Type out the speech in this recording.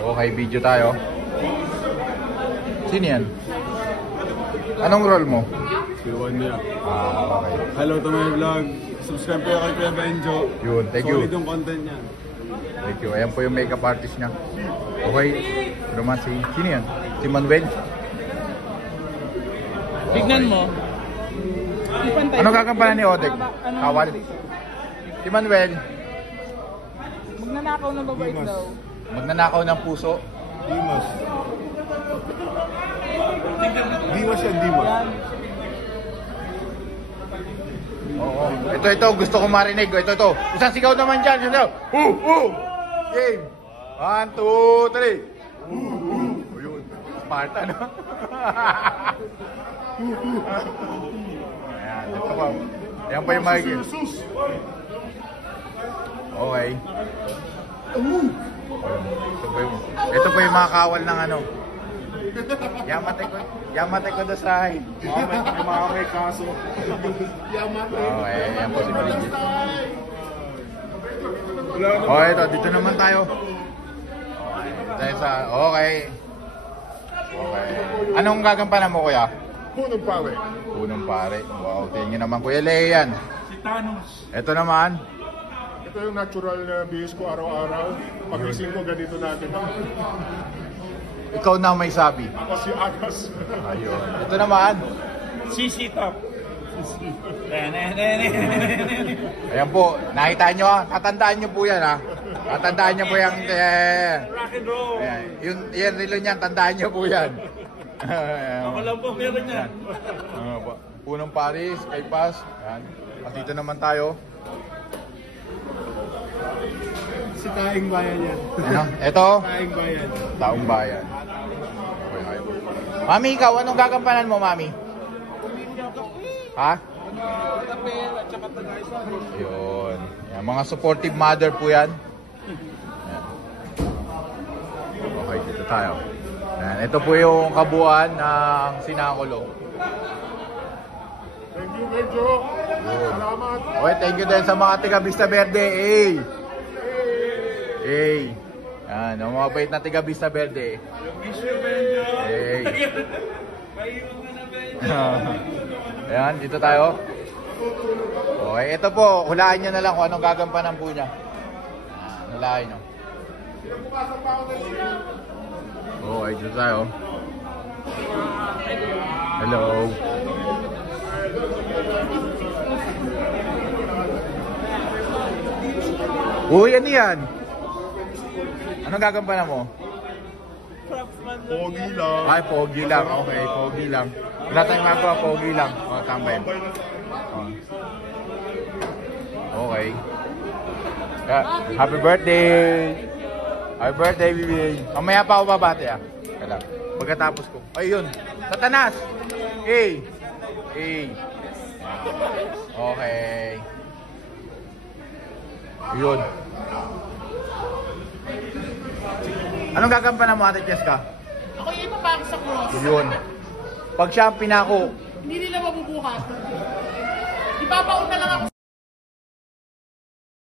Okay, video tayo. Sino yan? Anong role mo? Si Juan niya. Okay. Hello to my vlog. Subscribe kayo kay Kuya Benjo. Yun, thank you. Solid yung content niya. Thank you. Ayan po yung makeup artist niya. Okay. Ano naman si... Sino yan? Si Manuel? Tignan mo. Ano gagampanan ni Odek? Kawal. Si Manuel. Magnanakaw ng babae daw. Magnanakaw ng puso. Dimas. Dimas yan, Dimas. Oo. Ito. Gusto ko marinig. Ito. Isang sigaw naman dyan. Game. 1, 2, 3. Ayun. Sparta, no? Ayan. Ito pa. Ayan pa yung makikita. Okay. Ito pa yung mga kawal ng ano. Yamate ko dasay. Mga may kaso. Okay, ayan po si Bridget. Okay, ito, dito naman tayo. Okay. Anong gagampanan mo, kuya? Punong pare. Punong pare. Wow, tingin naman kuya Lea yan. Si Thanos. Ito naman. Ito yung natural na bihis ko araw-araw. Pag-ising ko ganito natin. Ikaw na may sabi. Ako si Agas. Ayun. Ito naman. CC top. Ayan po, nakita nyo ha? Tatandaan nyo po yan ha? Tatandaan nyo po yan. Rock and roll. Ayan. Yung relo niyan, tandaan nyo po yan. Ako lang po meron yan. Punong Paris, kay Paz. Ayan. At dito naman tayo. Si Taing Bayan yan. Ano? Ito, Taing Bayan. Taong Bayan. Okay. Mami, ikaw, anong gagampanan mo, Mami? Ha? Ayun. Yan, mga supportive mother po yan. Yan. Okay, dito tayo. Yan. Ito po yung kabuuan ng Sinakulo. Thank you, Benjo. Salamat. Okay, thank you din sa mga taga Vista Verde. Hey. Yan, ang mga bait na taga Vista Verde. Miss you, Benjo. Hey. Maiwan ka na, Benjo. Ayan, dito tayo. Okay, ito po, hulaan nyo na lang kung anong gagampanan po niya. Hulaan nyo. Okay, dito tayo. Hello. Uy, ano yan? Anong gagampanan mo? Pogi lang. Ay, pogi lang. Okay, pogi lang. Wala tayong magawa, pogi lang. O, tambay. Okay. Happy birthday! Happy birthday, Bibi. Mamaya pa ako babati ah. Kala. Pagkatapos ko. Ayun. Satanas! Hey! Okay. Yun. Anong gagampanan mo, Ate Cheska? Ako yung ipapako sa cross. Yun. Pag siya ang pinako, Hindi nila mabubuhat. Ipapauna lang ako